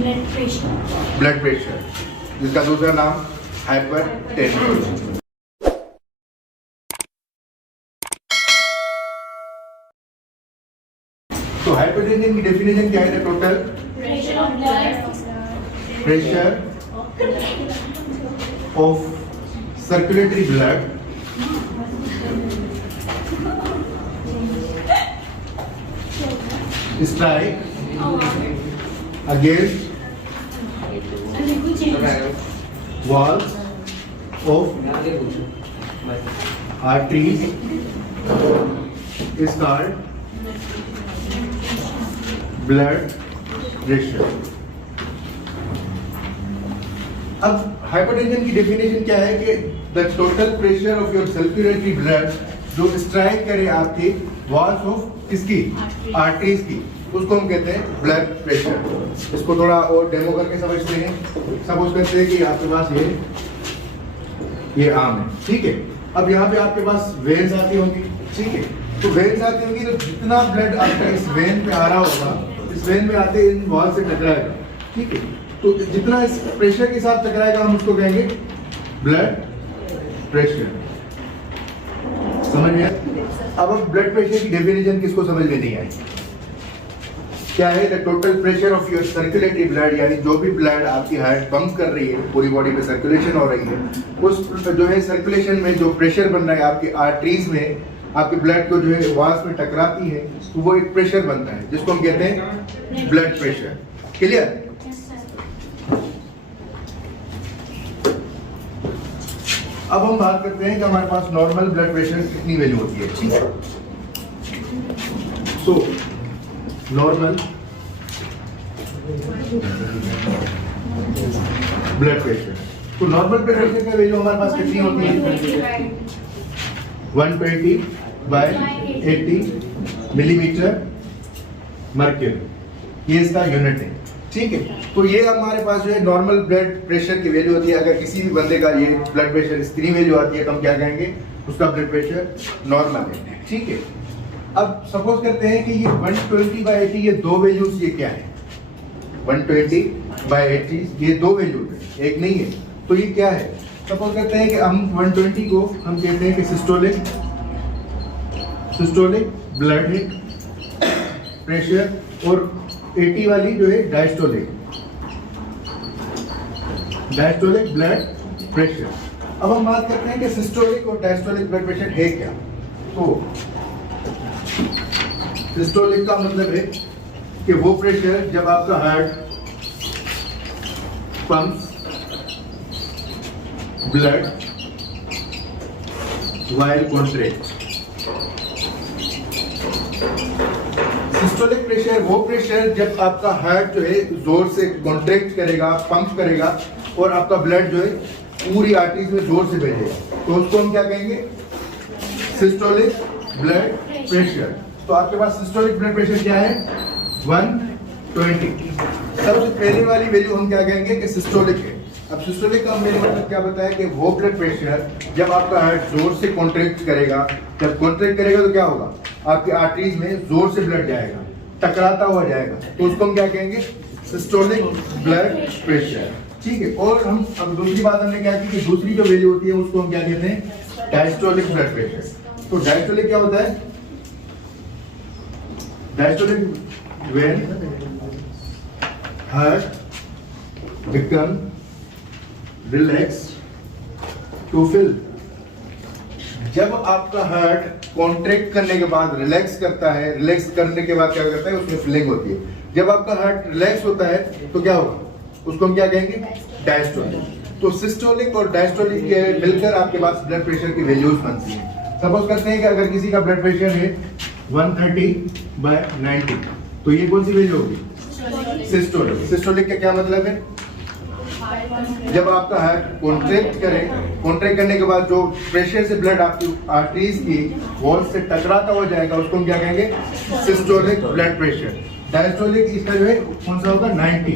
Blood pressure, जिसका दूसरा नाम हाइपरटेंशन। तो हाइपरटेंशन की डेफिनेशन क्या है? Total pressure of circulatory blood strike against walls of arteries is called blood pressure। अब हाइपरटेंशन की डेफिनेशन क्या है कि the total pressure of your circulatory blood जो स्ट्राइक करे आपके वॉल्स ऑफ किसकी? आर्टरीज की, उसको हम कहते हैं ब्लड प्रेशर। इसको थोड़ा और डेमो करके समझते हैं। सपोज करते हैं कि आपके पास ये आर्म है, ठीक है। अब यहाँ पे आपके पास वेन्स आती होंगी, ठीक है। तो वेन्स आती होंगी, तो जितना ब्लड आपका इस वेन पे आ रहा होगा, इस वेन में आते इन वॉल से टकराएगा, ठीक है। तो जितना इस प्रेशर के साथ टकराएगा हम उसको कहेंगे ब्लड प्रेशर। समझ में? अब हम ब्लड प्रेशर की डेफिनेशन किसको समझ में नहीं आई? क्या है? The total pressure of your circulatory blood, यानी जो भी ब्लड आपकी हार्ट पंप कर रही है, पूरी बॉडी में सर्कुलेशन हो रही है, उस जो है सर्कुलेशन में जो प्रेशर बन रहा है आपकी आर्टरीज में, आपके ब्लड को जो है वाल्स में टकराती है, तो वो एक प्रेशर बनता है जिसको हम कहते हैं ब्लड प्रेशर। क्लियर? अब हम बात करते हैं कि हमारे पास नॉर्मल ब्लड प्रेशर कितनी वैल्यू होती है, ठीक है। सो नॉर्मल ब्लड प्रेशर, तो नॉर्मल ब्लड प्रेशर का वैल्यू हमारे पास कितनी होती है? 120/80 मिलीमीटर मर्क्यूरी, ये इसका यूनिट है, ठीक है। तो ये हमारे पास जो है नॉर्मल ब्लड प्रेशर की वैल्यू होती है। अगर किसी भी बंदे का ये ब्लड प्रेशर इतनी वैल्यू आती है तो हम क्या कहेंगे? उसका ब्लड प्रेशर नॉर्मल है, ठीक है। अब सपोज करते हैं कि ये 120/80 ये दो वैल्यूज, ये क्या है? 120/80 ये दो वैल्यूज है, एक नहीं है। तो ये क्या है? सपोज करते हैं कि हम 120 को हम कहते हैं कि सिस्टोलिक ब्लड प्रेशर, और 80 वाली जो है डायस्टोलिक ब्लड प्रेशर। अब हम बात करते हैं कि सिस्टोलिक और डायस्टोलिक ब्लड प्रेशर है क्या। तो सिस्टोलिक का मतलब है कि वो प्रेशर जब आपका heart pumps blood while contract. Systolic pressure वो प्रेशर जब आपका हार्ट जो है जोर से कॉन्ट्रैक्ट करेगा, पंप करेगा, और आपका ब्लड जो है पूरी आर्टरीज में जोर से भेजेगा, तो उसको हम क्या कहेंगे? Systolic blood pressure. तो आपके पास सिस्टोलिक ब्लड प्रेशर क्या है? 120। सबसे पहले वाली वैल्यू हम क्या कहेंगे कि सिस्टोलिक है। अब सिस्टोलिक का मेरे मतलब क्या बताया कि वो ब्लड प्रेशर जब आपका हार्ट जोर से कॉन्ट्रैक्ट करेगा, जब कॉन्ट्रैक्ट करेगा तो क्या होगा? आपकी आर्टरीज में जोर से ब्लड जाएगा, टकराता हुआ जाएगा, तो उसको हम क्या कहेंगे? सिस्टोलिक ब्लड प्रेशर, ठीक है। और हम अब दूसरी बात हमने क्या की कि दूसरी जो वैल्यू होती है उसको हम क्या कहते हैं? Diastolic blood pressure. तो डायस्टोलिक क्या होता है? Diastolic when heart become relax to fill, जब आपका हार्ट कॉन्ट्रैक्ट करने के बाद रिलैक्स करता है, रिलैक्स करने के बाद क्या करता है? उसमें फिलिंग होती है। जब आपका हार्ट रिलैक्स होता है तो क्या होगा? उसको हम क्या कहेंगे? डायस्टोलिक। तो सिस्टोलिक और डायस्टोलिक के मिलकर आपके पास ब्लड प्रेशर की वैल्यूज बनती है। सपोज करते हैं कि अगर किसी का ब्लड प्रेशर है 130/90, तो ये कौन सी वैल्यू होगी? सिस्टोलिक। सिस्टोलिक का क्या मतलब है? जब आपका हार्ट कॉन्ट्रैक्ट करे, कॉन्ट्रैक्ट करने के बाद जो प्रेशर से ब्लड आपकी आर्टरीज की वॉल से टकराता हुआ जाएगा, उसको हम क्या कहेंगे? Systolic blood pressure. डायस्टोलिक इसका जो है कौन सा होगा? 90।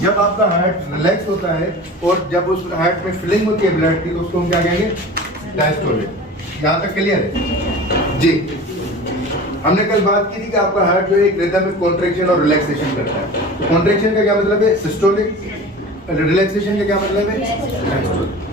जब आपका हार्ट रिलैक्स होता है और जब उस हार्ट में फिलिंग होती है ब्लड की, तो उसको हम क्या कहेंगे? डायस्टोलिक। यहाँ तक क्लियर है जी? हमने कल बात की थी कि आपका हार्ट जो है एक रिदमिक कॉन्ट्रैक्शन और रिलैक्सेशन करता है। कॉन्ट्रैक्शन का क्या मतलब है? सिस्टोलिक। रिलैक्सेशन का क्या मतलब है? डायस्टोलिक।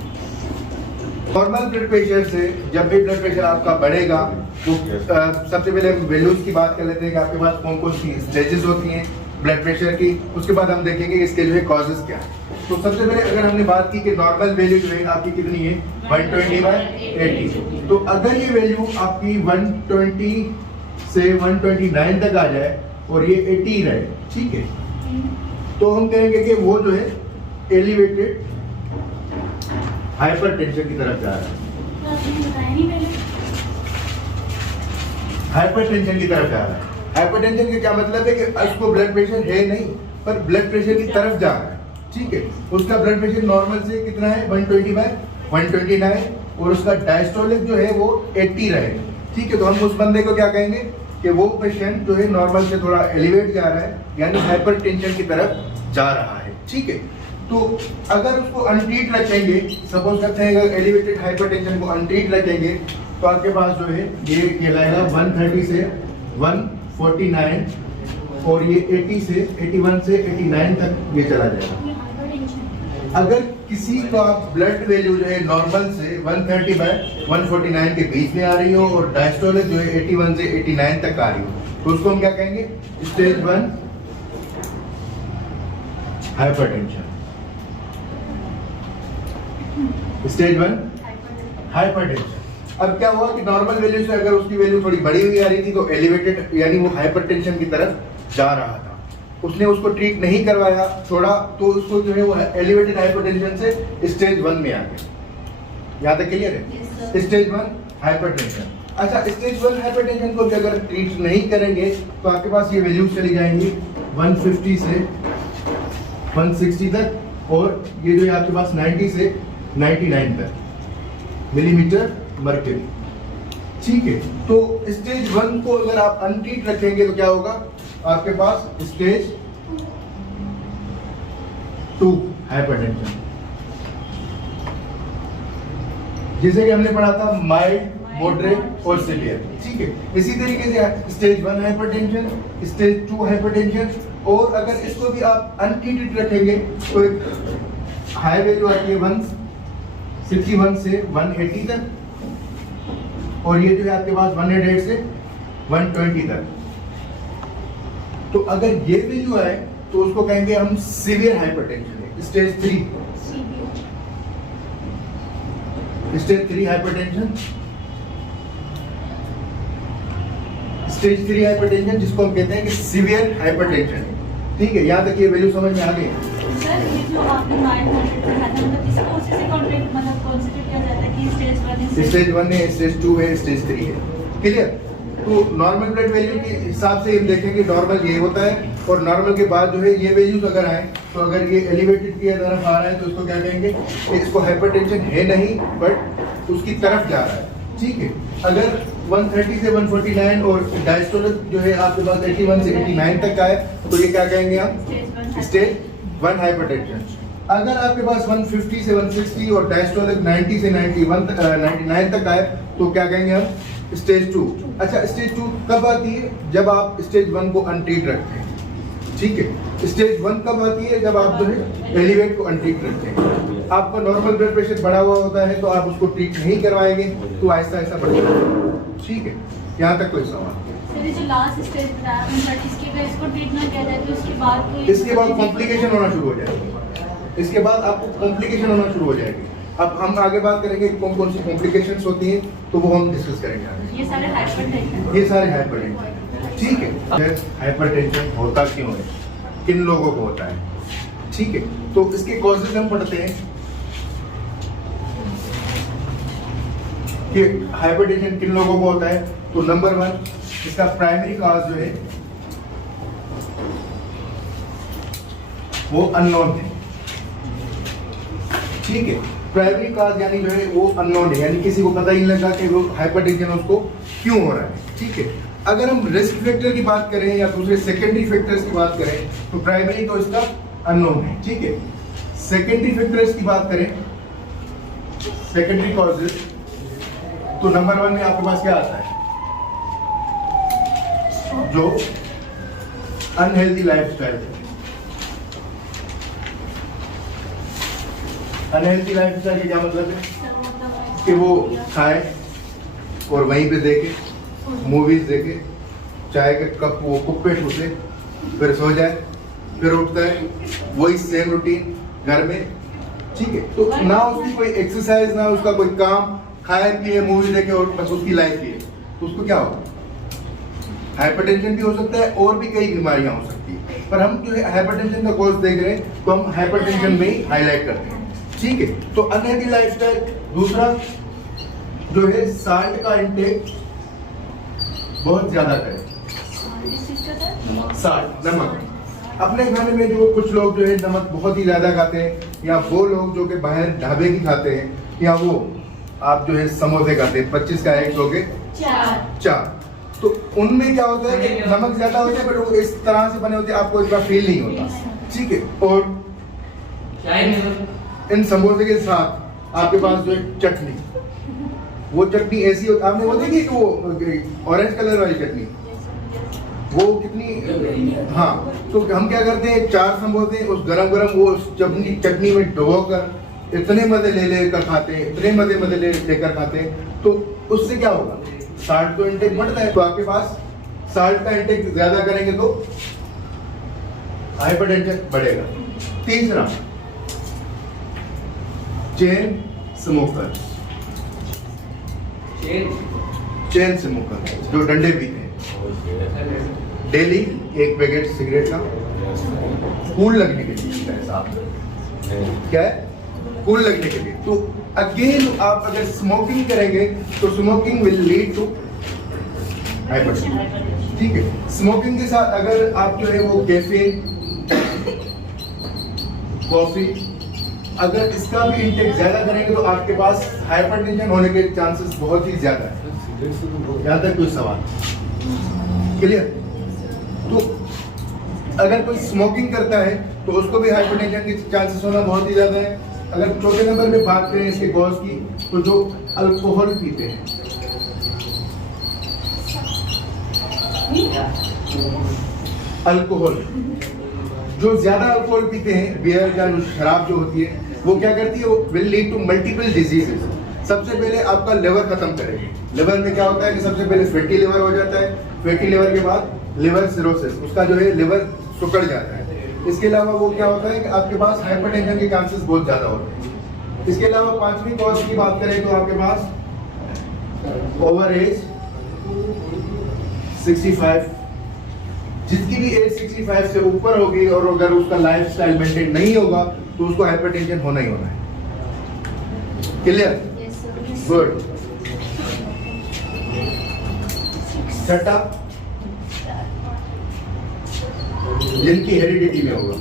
नॉर्मल ब्लड प्रेशर से जब भी ब्लड प्रेशर आपका बढ़ेगा तो सबसे पहले हम वैल्यूज की बात कर लेते हैं कि आपके पास कौन कौन सी स्टेजेस होती हैं ब्लड प्रेशर की। उसके बाद हम देखेंगे इसके जो है कॉजेज क्या है। तो सबसे पहले अगर हमने बात की कि नॉर्मल वैल्यू जो है आपकी कितनी है 120/80। तो अगर ये वैल्यू आपकी 120 से 129 तक आ जाए और ये 80 रहे, ठीक है, तो हम कहेंगे कि वो जो है एलिवेटेड हाइपरटेंशन की तरफ जा रहा है। हाइपरटेंशन की तरफ जा रहा है। हाइपरटेंशन का क्या मतलब है कि उसको ब्लड प्रेशर है नहीं पर ब्लड प्रेशर की तरफ जा रहा है, ठीक है। उसका ब्लड प्रेशर नॉर्मल से कितना है 120/129 और उसका डायस्टोलिक जो है वो 80 रहेगा, ठीक है। तो हम उस बंदे को क्या कहेंगे कि वो पेशेंट जो है नॉर्मल से थोड़ा एलिवेट जा रहा है, यानी हाइपरटेंशन की तरफ जा रहा है, ठीक है। तो अगर उसको अनट्रीट रखेंगे, सपोज करते हैं अगर एलिवेटेड हाइपरटेंशन को अनट्रीट रखेंगे तो आपके पास जो है ये कहलाएगा 130 से 149 और ये 80 से 81 से 89 तक ये चला जाएगा। अगर किसी का ब्लड वैल्यू जो है नॉर्मल से 130/149 के बीच में आ रही हो और डायस्टोलिक जो है 81 से 89 तक आ रही हो तो उसको हम क्या कहेंगे? Stage 1 hypertension. Stage 1 hypertension. अब क्या हुआ कि नॉर्मल वैल्यू से अगर उसकी वैल्यू थोड़ी बड़ी हुई आ रही थी तो एलिवेटेड यानी वो हाइपरटेंशन की तरफ जा रहा था, उसने उसको ट्रीट नहीं करवाया, छोड़ा, तो उसको जो है वो एलिवेटेड हाइपरटेंशन से स्टेज 1 में आ गया। यहाँ तक क्लियर है? Stage 1 hypertension. अच्छा, स्टेज 1 हाइपरटेंशन को अगर ट्रीट नहीं करेंगे तो आपके पास ये वैल्यू चली जाएंगी 150 से 160 तक और ये जो है आपके पास 90 से 99 तक मिलीमीटर मर्क्यूरी, ठीक है। तो स्टेज 1 को अगर आप अनट्रीट रखेंगे तो क्या होगा? आपके पास स्टेज 2 हाइपरटेंशन, जैसे कि हमने पढ़ा था माइल्ड, मॉडरेट और सीवियर, ठीक है। इसी तरीके से स्टेज 1 हाइपरटेंशन, स्टेज 2 हाइपरटेंशन, और अगर इसको भी आप अनट्रीटेड रखेंगे तो एक हाई वैल्यू आती है 161 से 180 तक और ये जो है आपके पास 108 से 120 तक। तो अगर ये वैल्यू आए तो उसको कहेंगे हम सीवियर हाइपरटेंशन है। स्टेज 3 हाइपरटेंशन, स्टेज 3 हाइपरटेंशन जिसको हम कहते हैं कि सीवियर हाइपरटेंशन, ठीक है। यहाँ तक ये वैल्यू समझ में आ गई? सर ये जो आपने माइल्ड मॉडरेट रखा था मतलब इसको उसी से कंसीडर किया जाता है कि स्टेज 1 है, स्टेज 2 है, स्टेज 3 है, क्लियर। तो नॉर्मल ब्लड वैल्यू के हिसाब से हम देखेंगे नॉर्मल ये होता है और नॉर्मल के बाद जो है ये वैल्यूज अगर आए तो अगर ये एलिवेटेड की तरफ आ रहा है तो उसको क्या कहेंगे? इसको हाइपरटेंशन है नहीं बट उसकी तरफ जा रहा है, ठीक है। अगर 130 से 149 और डायस्टोलिक जो है आपके पास 81 से 89 तक आए तो ये क्या कहेंगे आप? Stage 1 hypertension. अगर आपके पास 150 से 160 और डायस्टोलिक 90 से 99 तक आए तो क्या कहेंगे हम? स्टेज 2। अच्छा, स्टेज 2 कब आती है? जब आप स्टेज 1 को अनट्रीट रखते हैं, ठीक है। स्टेज 1 कब आती है? जब आप जो है एलिवेट को अनट्रीट रखते हैं। आपका नॉर्मल ब्लड प्रेशर बढ़ा हुआ होता है तो आप उसको ट्रीट नहीं करवाएंगे तो आहिस्ता आहिस्ता बढ़ेगा, ठीक है। यहाँ तक कोई सवाल? सर जो लास्ट स्टेज था इसके अगर इसको ट्रीट ना किया जाए तो इसके बाद कॉम्प्लिकेशन होना शुरू हो जाएगी। इसके बाद आपको कॉम्प्लिकेशन होना शुरू हो जाएगी। अब हम आगे बात करेंगे कौन कौन सी कॉम्प्लिकेशंस होती हैं तो वो हम डिस्कस करेंगे आगे। ये सारे हाइपरटेंशन, ठीक है। हाइपरटेंशन होता क्यों है, किन लोगों को होता है, ठीक है। तो इसके कॉजेज हम पढ़ते हैं कि हाइपरटेंशन किन लोगों को होता है। तो नंबर 1 इसका प्राइमरी कॉज जो है वो अननोन है, ठीक है। प्राइमरी कॉज यानी जो है वो अननोन है, यानी किसी को पता ही नहीं लगा कि वो हाइपरटेंशन उसको क्यों हो रहा है, ठीक है। अगर हम रिस्क फैक्टर की बात करें या दूसरे सेकेंडरी फैक्टर्स की बात करें तो प्राइमरी तो इसका अननोन है, ठीक है। सेकेंडरी फैक्टर्स की बात करें, सेकेंडरी कॉजेज, तो नंबर 1 में आपके पास क्या आता है? जो अनहेल्दी लाइफस्टाइल है। अनहेल्दी लाइफस्टाइल का क्या मतलब है कि वो खाए और वहीं पे देखे, मूवीज देखे, चाय के कप वो कुप्पे ठूसे, फिर सो जाए, फिर उठता है, वही सेम रूटीन घर में, ठीक है। तो ना उसकी कोई एक्सरसाइज, ना उसका कोई काम, खाए पिए मूवी देखे और बस उसकी लाइफ ही है, तो उसको क्या होगा? हाइपरटेंशन भी हो सकता है और भी कई बीमारियां हो सकती है, पर हम जो है हाइपरटेंशन का कोर्स देख रहे हैं तो हम हाइपरटेंशन में ही हाईलाइट करते हैं, ठीक है। तो अनहेल्दी लाइफस्टाइल। दूसरा जो है साल्ट का इंटेक बहुत ज्यादा करें। साल्ट, नमक। अपने खाने में जो कुछ लोग जो है नमक बहुत ही ज्यादा खाते हैं, या वो लोग जो कि बाहर ढाबे की खाते हैं, या वो आप जो है समोसे खाते हैं, 25 का एक लोगे 4, तो उनमें क्या होता है कि नमक ज्यादा होता है, बट वो इस तरह से बने होते हैं आपको इतना फील नहीं होता, ठीक है। और इन समोसे के साथ आपके पास जो है चटनी, वो चटनी ऐसी होती, आपने वो देखी कि वो ऑरेंज कलर वाली चटनी, वो कितनी, हाँ। तो हम क्या करते हैं, 4 समोसे उस गरम गरम वो चटनी में डुबो कर इतने मजे ले लेकर खाते हैं, इतने मजे लेकर खाते हैं, तो उससे क्या होगा? साल्ट तो इंटेक बढ़ता है, तो आपके पास साल्ट का इंटेक ज्यादा करेंगे तो हाइपरटेंशन बढ़ेगा। तीसरा, चेन स्मोकर, चेन स्मोकर जो डंडे पीते हैं डेली, एक पैकेट सिगरेट का, कूल लगने के लिए, क्या है? कूल लगने के लिए। तो अगेन आप अगर स्मोकिंग करेंगे तो smoking will lead to hypertension, ठीक है। स्मोकिंग के साथ अगर आप जो है वो कैफीन, कॉफी, अगर इसका भी इंटेक ज्यादा करेंगे तो आपके पास हाइपरटेंशन होने के चांसेस बहुत ही ज्यादा है। यहाँ तक कोई सवाल क्लियर? तो अगर कोई स्मोकिंग करता है तो उसको भी हाइपरटेंशन के चांसेस होना बहुत ही ज्यादा है। अगर चौथे नंबर पे बात करें इसके कॉज की, तो जो अल्कोहल पीते हैं, अल्कोहल, जो ज्यादा अल्कोहल पीते हैं, बियर या जो शराब जो होती है, वो क्या करती है, वो will lead to multiple diseases. सबसे पहले आपका लिवर खत्म करेगी। लिवर में क्या होता है कि सबसे पहले फैटी लिवर हो जाता है, फैटी लिवर के बाद लिवर सिरोसिस, उसका जो है लिवर सुकड़ जाता है। इसके अलावा वो क्या होता है कि आपके पास हाइपरटेंशन के चांसेस बहुत ज्यादा होते हैं। इसके अलावा 5वीं कॉज की बात करें तो आपके पास ओवर एज 65, जिसकी भी एज 65 से ऊपर होगी और अगर उसका लाइफस्टाइल मेंटेन नहीं होगा तो उसको हाइपरटेंशन होना ही होना है। क्लियर? गुड। छठा, जिनकी हेरिडिटी में होगा।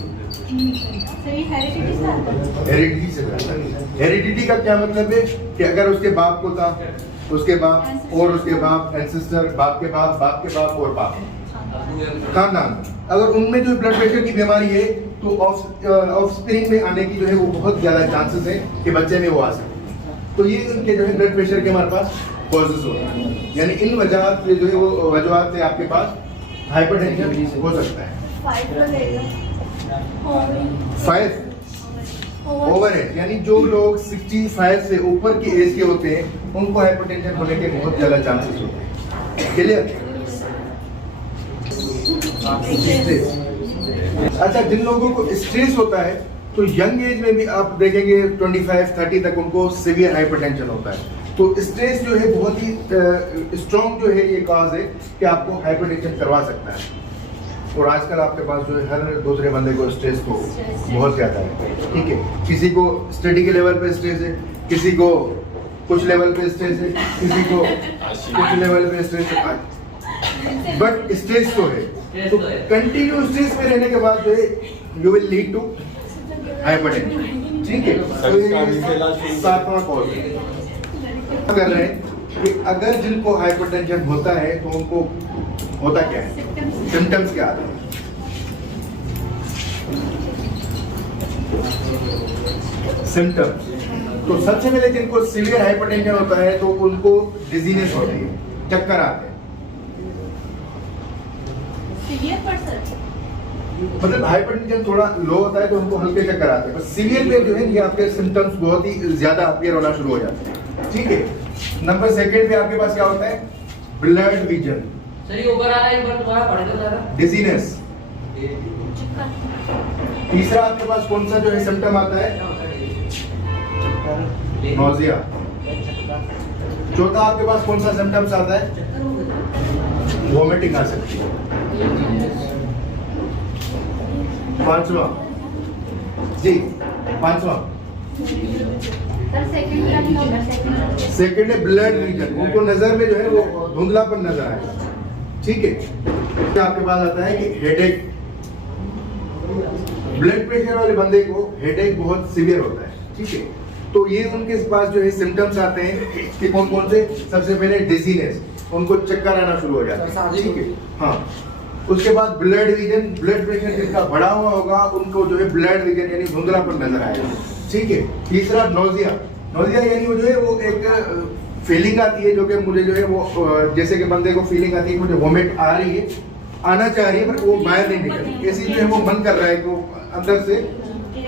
हेरिडिटी से, हेरिडिटी का क्या मतलब है कि अगर उसके बाप को था, उसके बाप और उसके बाप, एंसेस्टर, बाप के बाप, बाप के बाप और बाप, खानदान, अगर उनमें जो ब्लड प्रेशर की बीमारी है तो ऑफस्प्रिंग में आने की जो है वो बहुत ज्यादा चांसेस है कि बच्चे में वो आ सकते हैं। तो ये उनके जो है ब्लड प्रेशर के हमारे पास कॉजेस होता है, यानी इन वजह से जो है वो वजह से आपके पास हाइपरटेंशन हो सकता है। 5 ओवर एज, यानी जो लोग 65 से ऊपर की एज के होते हैं उनको हाइपरटेंशन होने के बहुत ज्यादा चांसेस होते हैं। क्लियर? अच्छा, जिन लोगों को स्ट्रेस होता है तो यंग एज में भी आप देखेंगे 25-30 तक उनको सीवियर हाइपरटेंशन होता है। तो स्ट्रेस जो है बहुत ही स्ट्रॉन्ग जो है ये कॉज है कि आपको हाइपरटेंशन करवा सकता है। और आजकल आपके पास जो है हर दूसरे बंदे को स्ट्रेस तो बहुत ज्यादा है, ठीक है। किसी को स्टडी के लेवल पे स्ट्रेस है, किसी को कुछ लेवल पे स्ट्रेस है, किसी को कुछ लेवल पे स्ट्रेस है, बट स्ट्रेस तो है। तो कंटिन्यू स्ट्रेस में रहने के बाद जो है you will lead to hypertension, ठीक है। तो ये 7वां कॉज कर रहे हैं कि अगर जिनको हाइपरटेंशन होता है तो उनको होता क्या है, सिम्टम्स क्या आते हैं? सिम्टम्स, तो सबसे पहले जिनको सीवियर हाइपरटेंशन होता है तो उनको डिजीनेस होती है, चक्कर आते हैं। सीवियर पर सर मतलब हाइपरटेंशन थोड़ा लो होता है तो हमको हल्के चक्कर आते हैं, बस सीवियर पे जो है ये आपके सिम्टम्स बहुत ही ज्यादा अपीयर होना शुरू हो जाते हैं। ठीक है, नंबर सेकंड पे आपके पास क्या होता है? ब्लड विजन, सर ये ऊपर आ रहा है, ऊपर तुम्हारा पड़ेगा ज़रा। डिजीनेस। तीसरा आपके पास कौन सा जो है सिम्टम आता है? नोजिया। चौथा आपके पास कौन सा सिम्टम्स आता है? वोमिटिंग आ सकती है। पांचवा जी, पांचवा सर सेकंड का नहीं होगा, सेकंड है ब्लड विजन, उनको नजर में जो है वो धुंधलापन नजर आएगा। ठीक है, फिर आपके पास आता है कि हेडेक। ब्लड प्रेशर वाले बंदे को हेडेक बहुत सीवियर होता है। ठीक है, तो ये उनके पास जो है सिम्टम्स आते हैं कि कौन कौन से? सबसे पहले डिजीनेस, उनको चक्कर आना शुरू हो जाता है। ठीक है, हाँ। उसके बाद ब्लड विजन, ब्लड प्रेशर जिसका बढ़ा हुआ होगा उनको जो है ब्लड विजन यानी धुंधलापन नजर आएगा। ठीक है, तीसरा नोजिया। नोजिया यानी वो जो है वो एक फीलिंग आती है जो कि मुझे जो है वो जैसे कि बंदे को फीलिंग आती है कि मुझे वोमिट आ रही है, आना चाह रही है पर वो बाहर नहीं निकल रही, ऐसी जो है वो मन कर रहा है तो अंदर से,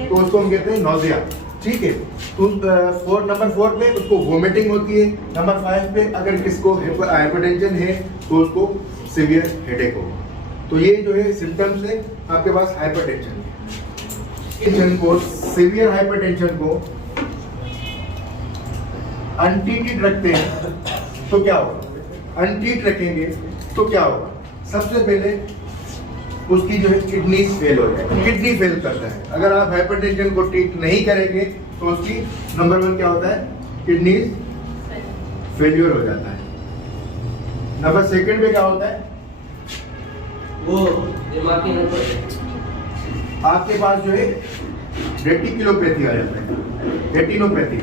तो उसको हम कहते हैं नोजिया। ठीक है, तो नंबर 4 पे उसको वोमिटिंग होती है। नंबर 5 पे अगर किसको हाइपरटेंशन है तो उसको सीवियर हेडेक होगा। तो ये जो है सिम्टम्स है आपके पास हाइपरटेंशन को। सीवियर हाइपरटेंशन को अनट्रीटेड रखते हैं तो क्या होगा? अनट्रीट रखेंगे तो क्या होगा? सबसे पहले उसकी जो है किडनीज फेल हो जाएगी, किडनी फेल करता है। अगर आप हाइपरटेंशन को ट्रीट नहीं करेंगे तो उसकी नंबर 1 क्या होता है? किडनीज फेल्यूर हो जाता है। नंबर 2 पे क्या होता है? वो दिमाग की नस पर आपके पास जो है रेटिकुलोपैथी आ जाता है, रेटिनोपैथी।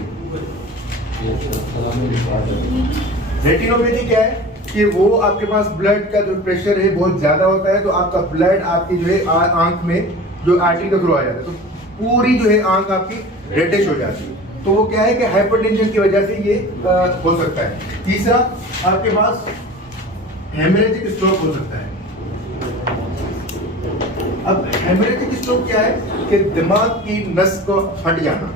रेटिनोपैथी क्या है कि वो आपके पास ब्लड का जो प्रेशर है बहुत ज्यादा होता है, तो आपका ब्लड आपकी जो है आंख में जो आर्टरी के थ्रू आ जाता है, तो पूरी जो है आंख आपकी रेडिश हो जाती है। तो वो क्या है कि हाइपरटेंशन की वजह से ये हो सकता है। तीसरा आपके पास हेमरेजिक स्ट्रोक हो सकता है। अब हेमरेजिक स्ट्रोक क्या है कि दिमाग की नस को फट जाना।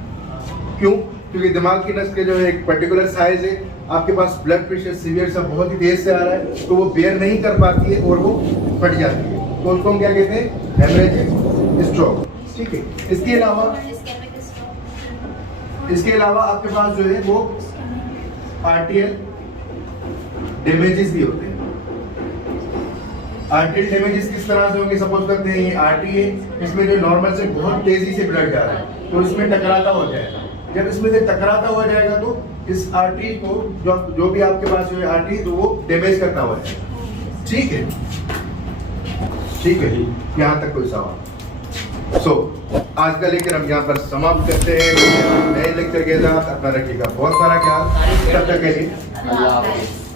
क्यों? क्योंकि दिमाग की नस के जो है एक पर्टिकुलर साइज है, आपके पास ब्लड प्रेशर सीवियर सा बहुत ही तेज से आ रहा है तो वो बेयर नहीं कर पाती है और वो फट जाती है, तो उसको हम क्या कहते हैं? Haemorrhagic stroke. ठीक है, इसके अलावा आपके पास जो है वो आर्टियल डैमेजेस भी होते हैं। आर्टियल डैमेजेस किस तरह से होंगे? सपोज करते हैं ये आर्टरी है, इसमें जो नॉर्मल से बहुत तेजी से ब्लड जा रहा है तो इसमें टकराता हो जाएगा। जब इसमें से टकराता हो जाएगा तो इस आर्टरी को जो भी आपके पास जो है आर्टरी, तो वो डैमेज करता हुआ जाएगा। ठीक है, ठीक है जी, यहाँ तक कोई सवाल? आज का लेकर हम यहाँ पर समाप्त करते हैं। नए लेक्चर के साथ अपना रखिएगा बहुत सारा ख्याल। तब तक के लिए अल्लाह हाफ़िज़।